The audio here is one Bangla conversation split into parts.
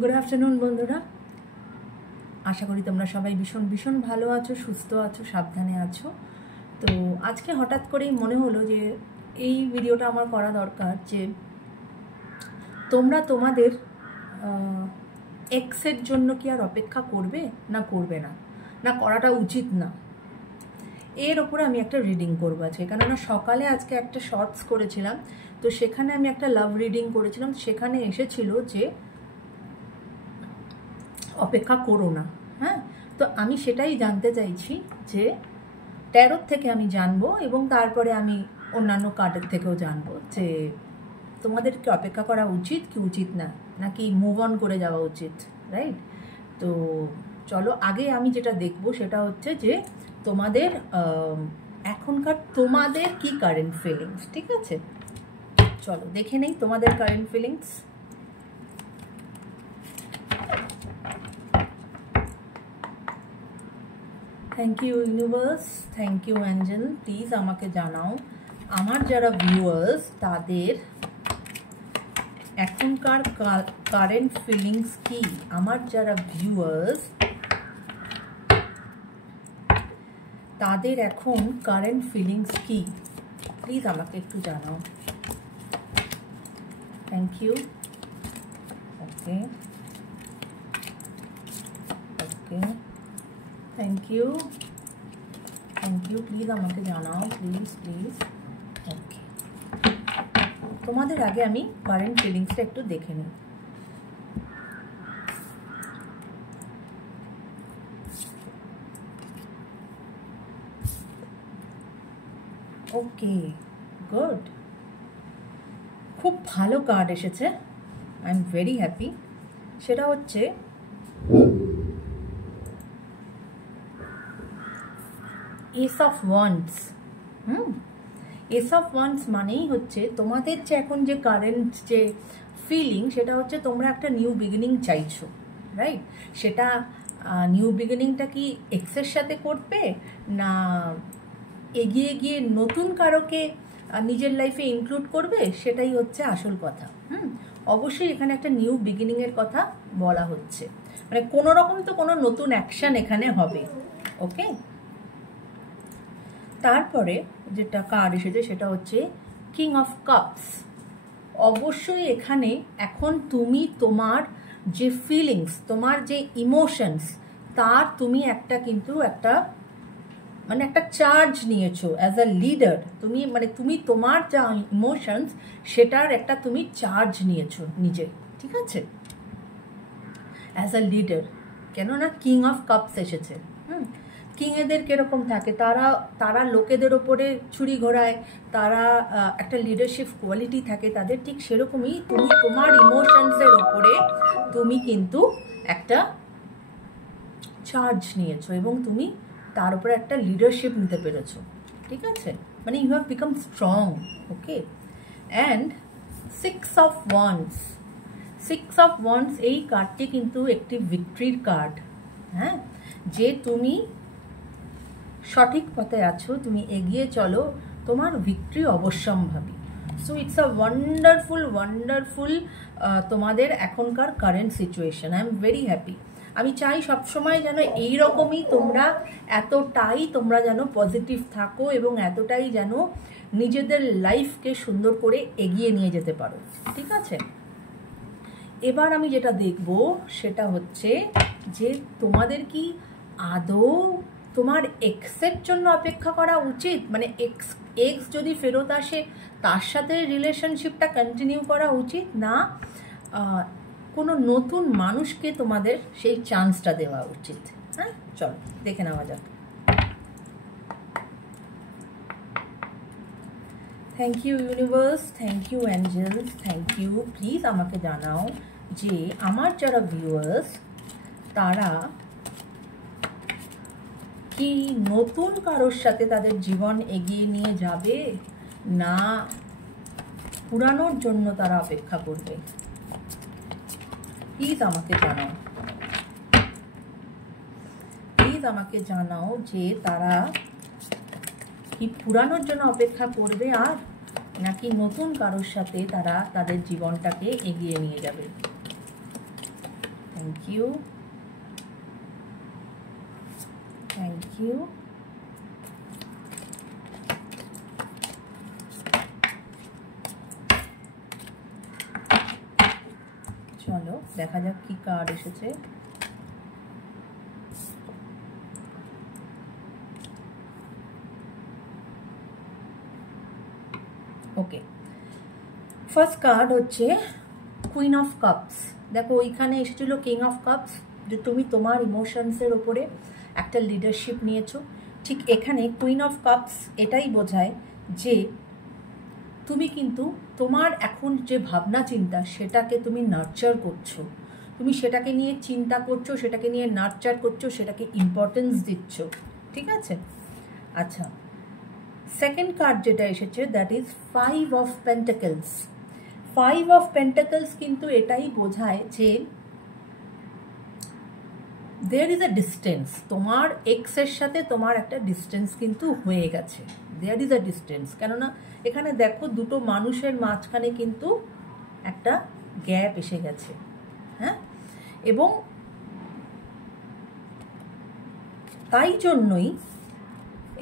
গুড আফটারনুন বন্ধুরা, আশা করি তোমরা সবাই ভীষণ ভীষণ ভালো আছো, সুস্থ আছো, সাবধানে আছো। তো আজকে হঠাৎ করেই মনে হলো যে এই ভিডিওটা আমার করা দরকার, যে তোমরা তোমাদের এক্সের জন্য কি আর অপেক্ষা করবে না করবে না, না করাটা উচিত না, এর ওপরে আমি একটা রিডিং করবো আজকে। কেননা সকালে আজকে একটা শর্টস করেছিলাম, তো সেখানে আমি একটা লাভ রিডিং করেছিলাম, সেখানে এসেছিল যে অপেক্ষা করো না। হ্যাঁ, তো আমি সেটাই জানতে চাইছি যে ট্যারোট থেকে আমি জানবো এবং তারপরে আমি অন্যান্য কার্ডের থেকেও জানবো যে তোমাদেরকে অপেক্ষা করা উচিত কি উচিত না, নাকি মুভ অন করে যাওয়া উচিত, রাইট? তো চলো, আগে আমি যেটা দেখবো সেটা হচ্ছে যে তোমাদের এখনকার তোমাদের কি কারেন্ট ফিলিংস। ঠিক আছে, চলো দেখে নেই তোমাদের current feelings. Thank you universe, thank you angel. Please আমাকে জানাও আমার যারা ভিউয়ার্স তাদের এখনকার কারেন্ট ফিলিংস কি। আমার যারা ভিউয়ার্স তাদের এখন কারেন্ট ফিলিংস কি, প্লিজ আমাকে একটু জানাও। Thank you. Okay okay, thank you thank you, please আমাকে জানাও, প্লিজ প্লিজ। ওকে, তোমাদের আগে আমি কারেন্ট ফিলিংসটা একটু দেখে নিই। ওকে, গুড, খুব ভালো কার্ড এসেছে, আই এম ভেরি হ্যাপি। সেটা হচ্ছে S of wands. S of wands মানেই হচ্ছে তোমাদের যে এখন যে কারেন্ট যে ফিলিং, সেটা হচ্ছে তোমরা একটা নিউ বিগিনিং চাইছো, রাইট? সেটা নিউ বিগিনিংটা কি এক্সের সাথে করবে, না এগিয়ে গিয়ে নতুন কারোকে নিজের লাইফে ইনক্লুড করবে, সেটাই হচ্ছে আসল কথা। অবশ্যই এখানে একটা নিউ বিগিনিংয়ের কথা বলা হচ্ছে, মানে কোনো রকম তো কোনো নতুন অ্যাকশন এখানে হবে। ওকে, তারপরে যেটা কার্ড এসেছে সেটা হচ্ছে কিং অফ কাপস। অবশ্যই এখানে এখন তুমি তোমার যে ফিলিংস, তোমার যে ইমোশনস, তার তুমি একটা কিন্তু একটা মানে একটা চার্জ নিয়েছো অ্যাজ আ লিডার। তুমি মানে তুমি তোমার যা ইমোশনস সেটার একটা তুমি চার্জ নিয়েছো নিজে, ঠিক আছে, অ্যাজ আ লিডার। কেননা কিং অফ কাপস এসেছে। কিংয়েদের কিরকম থাকে, তারা লোকেদের ওপরে ছুরি ঘোরায়, তারা একটা লিডারশিপ কোয়ালিটি থাকে তাদের, ঠিক সেরকমই তুমি তোমার ইমোশনসের ওপরে তুমি কিন্তু একটা চার্জ নিয়েছো এবং তুমি তার উপরে একটা লিডারশিপ নিতে পেরেছো, ঠিক আছে, মানে you have become strong. Okay, and six of wands. Six of wands এই কার্ডটি কিন্তু একটি ভিক্টরির কার্ড। হ্যাঁ, যে তুমি সঠিক পথে আছো, তুমি এগিয়ে চলো, তোমার ভিক্টরি অবশ্যম্ভাবী। So it's a wonderful wonderful তোমাদের এখনকার current situation. I am very happy. আমি চাই সবসময় যেন এইরকমই এতটাই তোমরা যেন পজিটিভ থাকো এবং এতটাই যেন নিজেদের লাইফকে সুন্দর করে এগিয়ে নিয়ে যেতে পারো, ঠিক আছে। এবার আমি যেটা দেখব সেটা হচ্ছে যে তোমাদের কি আদৌ তোমার এক্সের জন্য অপেক্ষা করা উচিত, মানে এক্স যদি ফেরত আসে তার সাথে রিলেশনশিপটা কন্টিনিউ করা উচিত, না কোনো নতুন মানুষকে তোমাদের সেই চান্সটা দেওয়া উচিত। হ্যাঁ, চলো দেখে নেওয়া যাক। Thank you universe, thank you angels, thank you. Please আমাকে জানাও যে আমার যারা ভিউয়ার্স তারা কি নতুন কারোর সাথে তাদের জীবন এগিয়ে নিয়ে যাবে, না পুরানোর জন্য তারা অপেক্ষা করবে। প্লিজ আমাকে জানাও, প্লিজ আমাকে জানাও যে তারা কি পুরানোর জন্য অপেক্ষা করবে আর, নাকি নতুন কারোর সাথে তারা তাদের জীবনটাকে এগিয়ে নিয়ে যাবে। Thank you, thank you. চলো দেখা যাক কি কার্ড এসেছে। ওকে, ফার্স্ট কার্ড হচ্ছে কুইন অফ কাপস। দেখো ওইখানে এসেছিল কিং অফ কাপস, যে তুমি তোমার ইমোশনসের ওপরে একটা লিডারশিপ নিয়েছো। ঠিক এখানে কুইন অফ কাপস এটাই বোঝায় যে তুমি কিন্তু তোমার এখন যে ভাবনা চিন্তা সেটাকে তুমি নার্চার করছো, তুমি সেটাকে নিয়ে চিন্তা করছো, সেটাকে নিয়ে নার্চার করছো, সেটাকে ইম্পর্টেন্স দিচ্ছ। ঠিক আছে, আচ্ছা সেকেন্ড কার্ড যেটা এসেছে that is 5 of pentacles. 5 of pentacles কিন্তু এটাই বোঝায় যে দেয়ার ইজ আ ডিস্টেন্স, তোমার এক্সের সাথে তোমার একটা ডিস্টেন্স কিন্তু হয়ে গেছে। দেয়ার ইজ আ ডিস্টেন্স, কেননা এখানে দেখো দুটো মানুষের মাঝখানে কিন্তু একটা গ্যাপ এসে গেছে। হ্যাঁ, এবং তাই জন্যই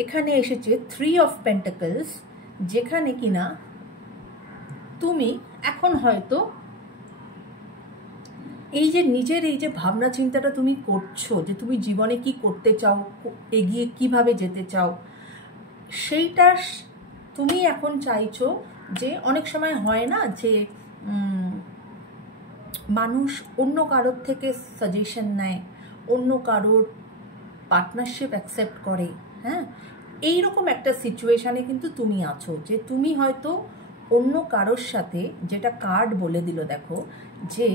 এখানে এসেছে 3 অফ পেন্টাকলস, যেখানে কিনা তুমি এখন হয়তো এই যে নিজের এই যে ভাবনা চিন্তাটা তুমি করছো, যে তুমি জীবনে কি করতে চাও, এগিয়ে কিভাবে যেতে চাও, সেইটা তুমি এখন চাইছো। যে অনেক সময় হয় না যে মানুষ অন্য কারোর থেকে সাজেশন নেয়, অন্য কারোর পার্টনারশিপ অ্যাকসেপ্ট করে। হ্যাঁ, এইরকম একটা সিচুয়েশানে কিন্তু তুমি আছো, যে তুমি হয়তো অন্য কারোর সাথে, যেটা কার্ড বলে দিল দেখো, যে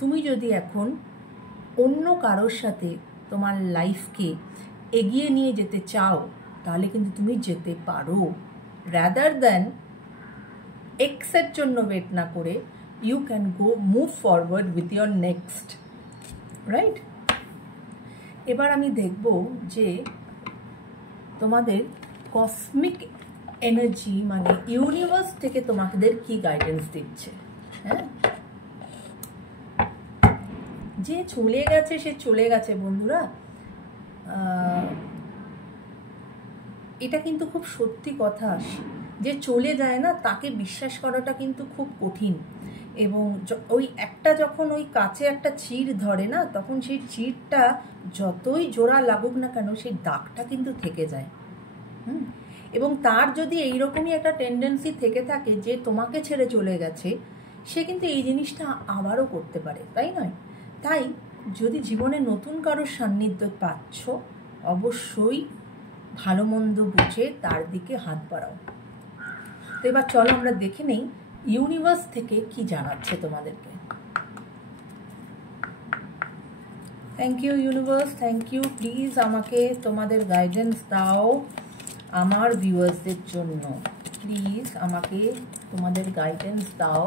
তুমি যদি এখন অন্য কারোর সাথে তোমার লাইফকে এগিয়ে নিয়ে যেতে চাও, তাহলে কিন্তু তুমি যেতে পারো, রাদার দ্যান এক্সের জন্য ওয়েট না করে you can go move forward with your next, right. এবার আমি দেখব যে তোমাদের কসমিক এনার্জি মানে ইউনিভার্স থেকে তোমাদের কি গাইডেন্স দিচ্ছে। হ্যাঁ, যে চলে গেছে সে চলে গেছে বন্ধুরা, এটা কিন্তু খুব সত্যি কথা। যে চলে যায় না তাকে বিশ্বাস করাটা কিন্তু খুব কঠিন, এবং ওই একটা যখন ওই কাছে একটা চির ধরে না, তখন সেই চিরটা যতই জোড়া লাগুক না কেন সেই দাগটা কিন্তু থেকে যায়। এবং তার যদি এইরকমই একটা টেন্ডেন্সি থেকে থাকে যে তোমাকে ছেড়ে চলে গেছে, সে কিন্তু এই জিনিসটা আবারও করতে পারে, তাই নয়? তাই যদি জীবনে নতুন কারোর সান্নিধ্য পাচ্ছ, অবশ্যই ভালো মন্দ বুঝে তার দিকে হাত বাড়াও। তো এবার চলো আমরা দেখে নেই ইউনিভার্স থেকে কি জানাচ্ছে তোমাদেরকে। Thank you universe, thank you. Please আমাকে তোমাদের গাইডেন্স দাও আমার ভিউয়ার্সদের জন্য। প্লিজ আমাকে তোমাদের গাইডেন্স দাও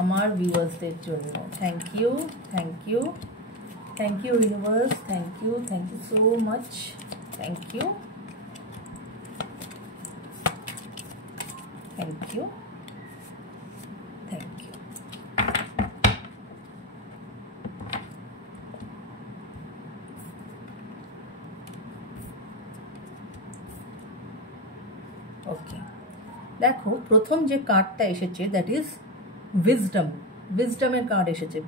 আমার ভিউয়ার্সদের জন্য। Thank you, thank you, thank you universe, thank you so much, thank you, thank you, thank you. Okay, দেখো প্রথম যে কার্ডটা এসেছে দ্যাট ইজ উইজডম। উইজডমের কার্ড এসেছে।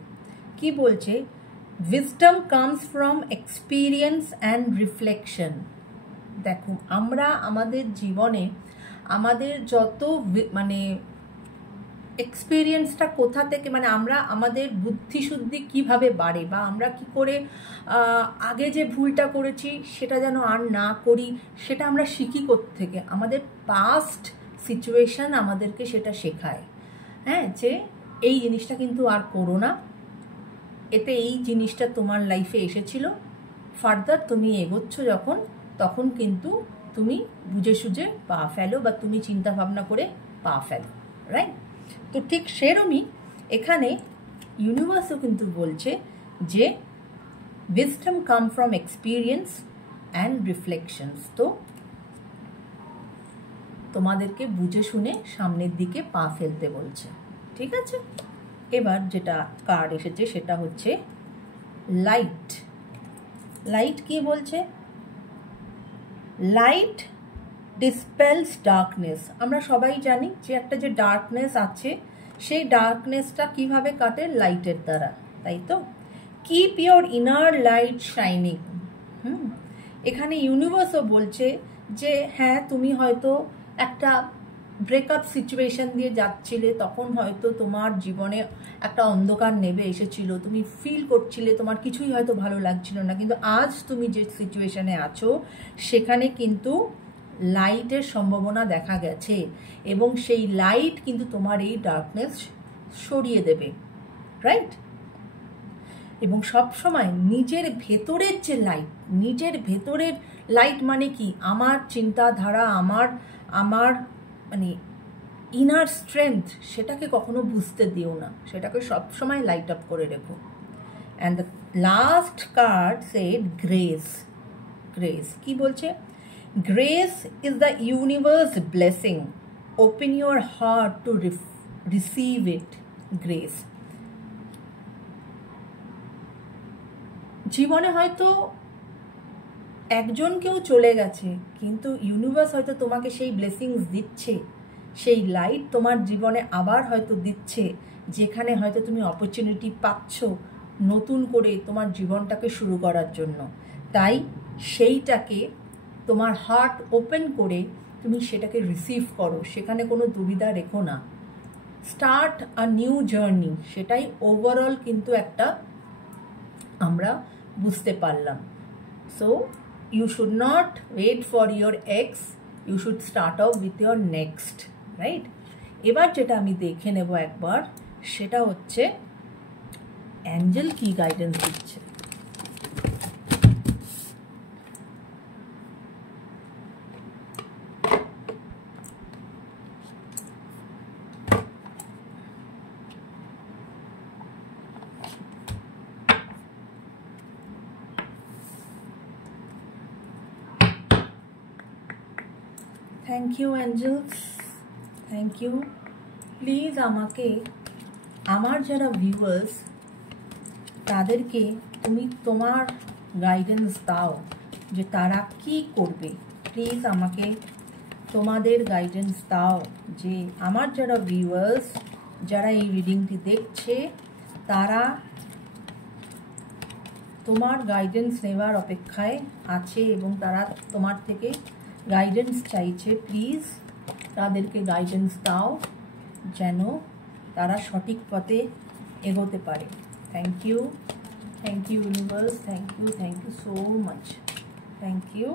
কি বলছে? Wisdom comes from experience and reflection. দেখো আমরা আমাদের জীবনে আমাদের যত মানে এক্সপিরিয়েন্সটা কোথা থেকে, মানে আমরা আমাদের বুদ্ধিশুদ্ধি কিভাবে বাড়ে, বা আমরা কি করে আগে যে ভুলটা করেছি সেটা যেন আর না করি, সেটা আমরা শিখি থেকে। আমাদের পাস্ট সিচুয়েশান আমাদেরকে সেটা শেখায়। হ্যাঁ, যে এই জিনিসটা কিন্তু আর করো না, এতে এই জিনিসটা তোমার লাইফে এসেছিল, ফার্দার তুমি এগোচ্ছ যখন, তখন কিন্তু তুমি বুঝে সুঝে পা ফেলো, বা তুমি চিন্তা ভাবনা করে পা ফেলো, রাইট? তো ঠিক সেরমই এখানে ইউনিভার্সও কিন্তু বলছে যে wisdom come from experience and reflections. তো তোমাদেরকে বুঝে শুনে সামনের দিকে পা ফেলতে বলছে, ঠিক আছে? এবার যেটা কার্ড এসেছে সেটা হচ্ছে লাইট। লাইট কি বলছে? Light dispels darkness. আমরা সবাই জানি যে একটা যে ডার্কনেস আছে সেই ডার্কনেসটা কিভাবে কাটে? লাইটের দ্বারা, তাই তো? Keep your inner light shining. এখানে ইউনিভার্সও বলছে যে হ্যাঁ, তুমি হয়তো একটা ব্রেকআপ সিচুয়েশন দিয়ে যাচ্ছিলে, তখন হয়তো তোমার জীবনে একটা অন্ধকার নেমে এসেছিল, তুমি ফিল করছিলে তোমার কিছুই হয়তো ভালো লাগছিল না, কিন্তু আজ তুমি যে সিচুয়েশনে আছো সেখানে কিন্তু লাইটের সম্ভাবনা দেখা গেছে, এবং সেই লাইট কিন্তু তোমার এই ডার্কনেস সরিয়ে দেবে, রাইট? এবং সব সময় নিজের ভেতরের যে লাইট, নিজের ভেতরের লাইট মানে কি? আমার চিন্তাধারা, আমার মানে ইনার স্ট্রেংথ, সেটাকে কখনো বুঝতে দিও না, সেটাকে সবসময় লাইট আপ করে রেখো। And the last card said grace. Grace কি বলছে? Grace is the universe blessing, open your heart to receive it. Grace. জীবনে হয়তো একজন কেউ চলে গেছে, কিন্তু ইউনিভার্স হয়তো তোমাকে সেই ব্লেসিংস দিচ্ছে, সেই লাইট তোমার জীবনে আবার হয়তো দিচ্ছে, যেখানে হয়তো তুমি অপরচুনিটি পাচ্ছ নতুন করে তোমার জীবনটাকে শুরু করার জন্য। তাই সেইটাকে তোমার হার্ট ওপেন করে তুমি সেটাকে রিসিভ করো, সেখানে কোনো দুবিধা রেখো না। স্টার্ট আ নিউ জার্নি, সেটাই ওভারঅল কিন্তু একটা আমরা বুঝতে পারলাম। So you should not wait for your ex, you should start off with your next, right? এবার যেটা আমি দেখে নেব একবার, সেটা হচ্ছে অ্যাঞ্জেল কি গাইডেন্স দিচ্ছে। Thank you angels, thank you. Please আমাকে, আমার যারা ভিউয়ার্স তাদেরকে তুমি তোমার গাইডেন্স দাও যে তারা কি করবে। প্লিজ আমাকে তোমাদের গাইডেন্স দাও যে আমার যারা ভিউয়ার্স, যারা এই রিডিংটি দেখছে, তারা তোমার গাইডেন্স নেওয়ার অপেক্ষায় আছে এবং তারা তোমার থেকে গাইডেন্স চাইছে। প্লিজ তাদেরকে গাইডেন্স দাও যেন তারা সঠিক পথে এগোতে পারে। Thank you universe, thank you so much, thank you.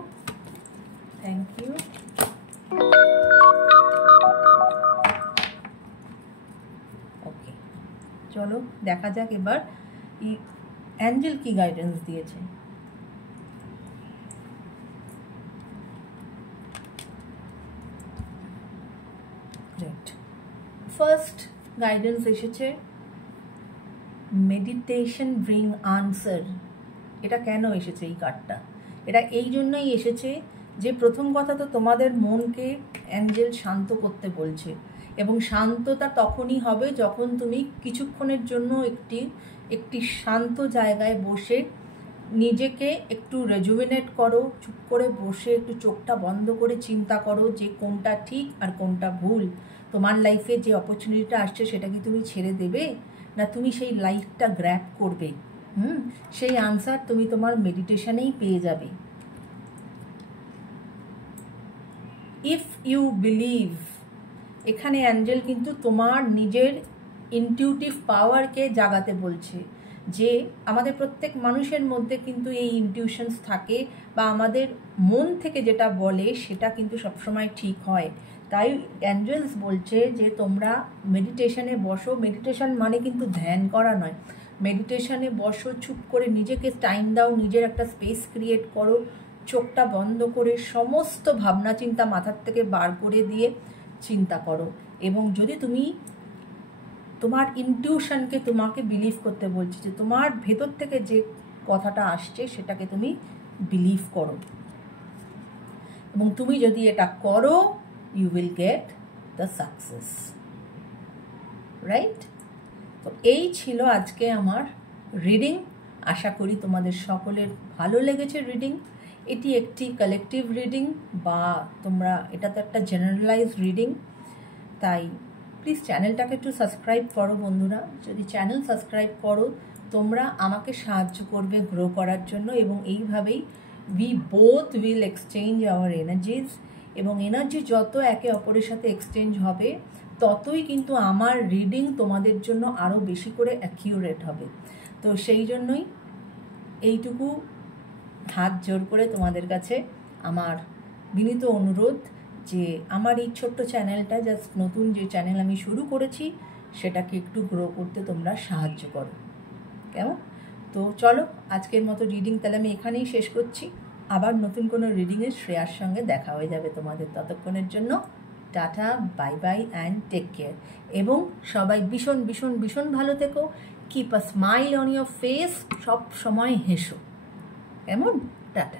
Okay, চলো দেখা যাক এবার অ্যাঞ্জেল কি গাইডেন্স দিয়েছে। ফার্স্ট গাইডেন্স এসেছে মেডিটেশন ব্রিং আনসার। এটা কেন এসেছে এই কার্ডটা? এটা এই জন্যই এসেছে যে প্রথম কথা তো তোমাদের মনকে অ্যাঞ্জেল শান্ত করতে বলছে, এবং শান্ততা তখনই হবে যখন তুমি কিছুক্ষণের জন্য একটি শান্ত জায়গায় বসে নিজেকে একটু রেজুভিনেট করো, চুপ করে বসে একটু চোখটা বন্ধ করে চিন্তা করো যে কোনটা ঠিক আর কোনটা ভুল। তোমার লাইফে যে অপরচুনিটিটা আসছে সেটা কি তুমি ছেড়ে দেবে, না তুমি সেই লাইফটা গ্র্যাব করবে? সেই আনসার তুমি তোমার মেডিটেশনেই পেয়ে যাবে। ইফ ইউ বিলিভ, এখানে অ্যাঞ্জেল কিন্তু তোমার নিজের ইনটিউটিভ পাওয়ারকে জাগাতে বলছে, যে আমাদের প্রত্যেক মানুষের মধ্যে কিন্তু এই ইনটিউশনস থাকে, বা আমাদের মন থেকে যেটা বলে সেটা কিন্তু সবসময় ঠিক হয়। তাই অ্যাঞ্জেলস বলছে যে তোমরা মেডিটেশনে বসো। মেডিটেশন মানে কিন্তু ধ্যান করা নয়, মেডিটেশনে বসো, চুপ করে নিজেকে টাইম দাও, নিজের একটা স্পেস ক্রিয়েট করো, চোখটা বন্ধ করে সমস্ত ভাবনা চিন্তা মাথার থেকে বার করে দিয়ে চিন্তা করো। এবং যদি তুমি তোমার ইনটিউশনকে তোমাকে বিলিভ করতে বলছি, যে তোমার ভেতর থেকে যে কথাটা আসছে সেটাকে তুমি বিলিভ করো, এবং তুমি যদি এটা করো you will get the success, right? তো এই ছিল আজকে আমার রিডিং। আশা করি তোমাদের সকলের ভালো লেগেছে রিডিং। এটি একটি কালেকটিভ রিডিং বা এটা তো একটা জেনারেলাইজ রিডিং, তাই প্লিজ চ্যানেলটাকে একটু সাবস্ক্রাইব করো বন্ধুরা। যদি চ্যানেল সাবস্ক্রাইব করো তোমরা আমাকে সাহায্য করবে গ্রো করার জন্য, এবং এইভাবেই we both will exchange our energies, এবং এনার্জি যত একে অপরের সাথে এক্সচেঞ্জ হবে ততই কিন্তু আমার রিডিং তোমাদের জন্য আরও বেশি করে অ্যাকিউরেট হবে। তো সেই জন্যই এইটুকু হাত জোর করে তোমাদের কাছে আমার বিনীত অনুরোধ যে আমার এই ছোট্ট চ্যানেলটা, জাস্ট নতুন যে চ্যানেল আমি শুরু করেছি, সেটাকে একটু গ্রো করতে তোমরা সাহায্য করো, কেমন? তো চলো আজকের মতো রিডিং তাহলে আমি এখানেই শেষ করছি। আবার নতুন কোনো রিডিংয়ে শ্রেয়ার সঙ্গে দেখা হয়ে যাবে তোমাদের। ততক্ষণের জন্য tata, bye bye and take care. এবং সবাই ভীষণ ভীষণ ভীষণ ভালো থেকো। Keep a smile on your face, সব সময় হেসো, কেমন? টাটা।